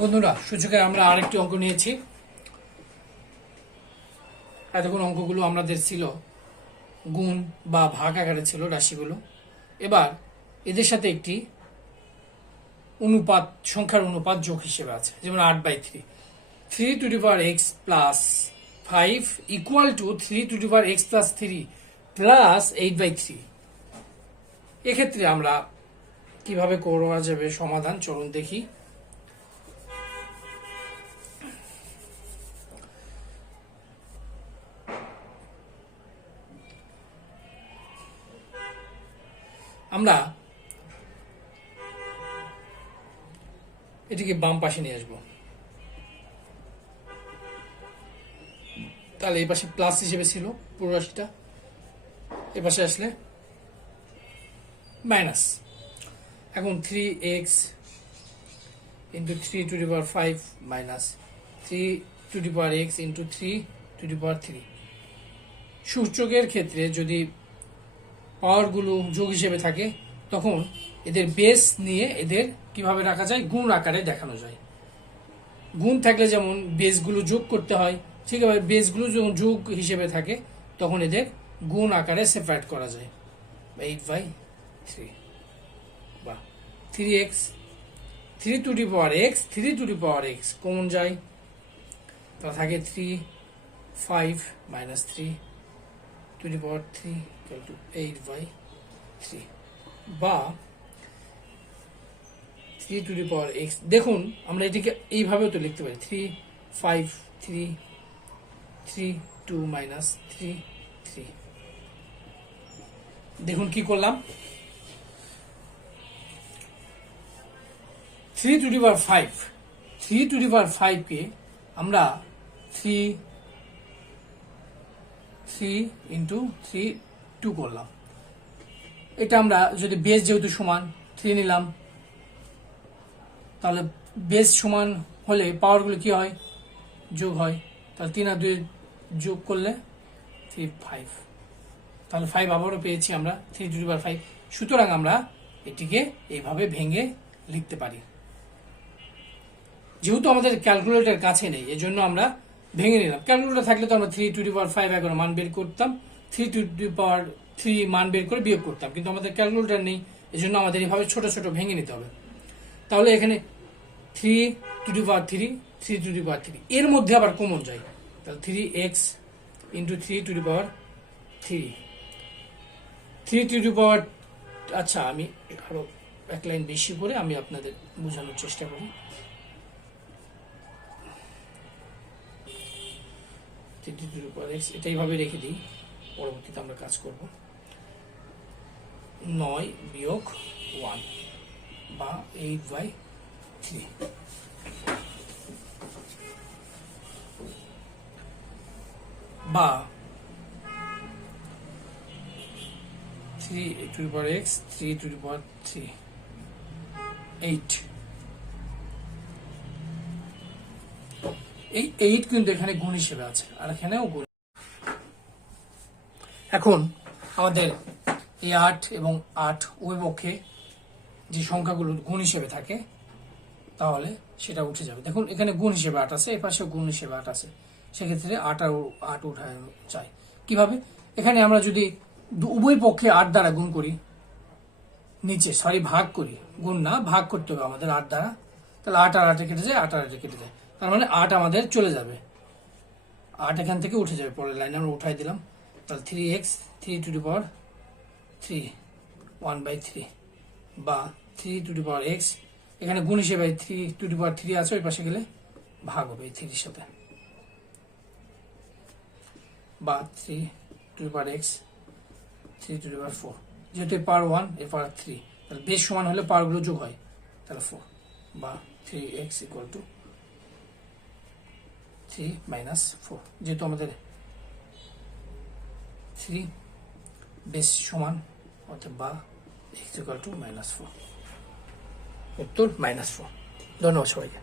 বন্ধুরা, সূচকের আমরা আরেকটি অঙ্ক নিয়েছি। এতক্ষণ অঙ্কগুলো আমাদের ছিল গুণ বা ভাগ আকারে ছিল রাশিগুলো। এবার এদের সাথে একটি অনুপাত, সংখ্যার অনুপাত যোগ হিসেবে আছে, যেমন আট by three three to the power x plus five equal to three to the power x plus three plus eight by three এক্ষেত্রে আমরা কীভাবে করা যাবে সমাধান? চলুন দেখি। আমরা এটিকে বাম পাশে নিয়ে আসব। তাহলে এই পাশে প্লাস হিসেবে ছিল পুরো রাশিটা এ পাশে আসলে মাইনাস এখন three x into three to the power five minus three to the power x into three to the power three সূচকের ক্ষেত্রে যদি পাওয়ারগুলো যোগ হিসেবে থাকে, তখন এদের বেস নিয়ে এদের কীভাবে রাখা যায়? গুণ আকারে দেখানো যায়। গুণ থাকলে যেমন বেসগুলো যোগ করতে হয়, ঠিক আছে বেসগুলো যখন যোগ হিসেবে থাকে, তখন এদের গুণ আকারে সেপারেট করা যায়। এইট বাই থ্রি বা three x three two power x three two power x common যায়। তা থাকে three five minus three two the power three two eight by three বা three two the power x দেখুন, আমরা এটিকে এইভাবেও তো লিখতে পারি। Three five three three two minus three three দেখুন কি করলাম। Three two the power five three two the power ফাইভকে আমরা three three into three two করলাম। এটা আমরা যদি বেস যেহেতু সমান থ্রি নিলাম, তাহলে বেস সমান হলে পাওয়ারগুলো কি হয়? যোগ হয়। তাহলে তিন আর দুই যোগ করলে থ্রি ফাইভ তাহলে ফাইভ আবারও পেয়েছি আমরা থ্রি টু বার ফাইভ সুতরাং আমরা এটিকে এইভাবে ভেঙে লিখতে পারি। যেহেতু আমাদের ক্যালকুলেটর কাছে নেই, এজন্য আমরা ভেঙে নিলাম। ক্যালকুলেটর থাকলে তো আমরা থ্রি টু পাওয়ার ফাইভ এখন মান বের করতাম। Three two the power three মান বের করে বিয়োগ করতাম। কিন্তু আমাদের ক্যালকুলেটর নেই? এই জন্য আমাদের এইভাবে ছোট ছোট ভেঙে নিতে হবে। তাহলে এখানে three two the power three three two the power three এর মধ্যে আবার কমন যায়। তাহলে three x into three two the power three three two the power আচ্ছা আমি আরও এক লাইন বেশি করে আমি আপনাদের বোঝানোর চেষ্টা করি। Three two the power x এটা এইভাবে রেখে দিই। পরবর্তীতে আমরা কাজ করব। নয় বিয়োগ ওয়ান বা এইট বাই থ্রি। বা three two power x, three two power three. Eight. এই এইট কিন্তু এখানে গুণ হিসেবে আছে, আর এখানেও গুণ। এখন আমাদের এই আট এবং আট উভয় পক্ষে যে সংখ্যাগুলো গুণ হিসেবে থাকে, তাহলে সেটা উঠে যাবে। দেখুন, এখানে গুণ হিসেবে আট আছে এপাশে গুণ হিসেবে আট আছে। সেক্ষেত্রে আট আর আট উঠায় চাই। কীভাবে? এখানে আমরা যদি উভয় পক্ষে আট দ্বারা গুণ করি, নিচে সরি ভাগ করি, গুণ না, ভাগ করতে হবে আমাদের আট দ্বারা। তাহলে আট আর আটে কেটে যায়, আট আর আটে কেটে যায়। তার মানে আট আমাদের চলে যাবে। আট এখান থেকে উঠে যাবে, পরের লাইনে আমরা উঠাই দিলাম। তাহলে three x three two the power three one by three বা three two the power x এখানে গুণ হিসেবে three two the power three আছে, ওই পাশে গেলে ভাগ হবে এই থ্রির সাথে। বা three two the power x three two the power four যেহেতু পাওয়ার ওয়ান এ পাওয়ার থ্রি তাহলে বেশ সমান হলে পাওয়ারগুলো যোগ হয়, তাহলে ফোর বা three x equal to three minus four, যেহেতু আমাদের থ্রি বেশ সমান অর্থাৎ বা ইকুয়াল টু মাইনাস ফোর উত্তর মাইনাস ফোর ধন্যবাদ সবাইকে।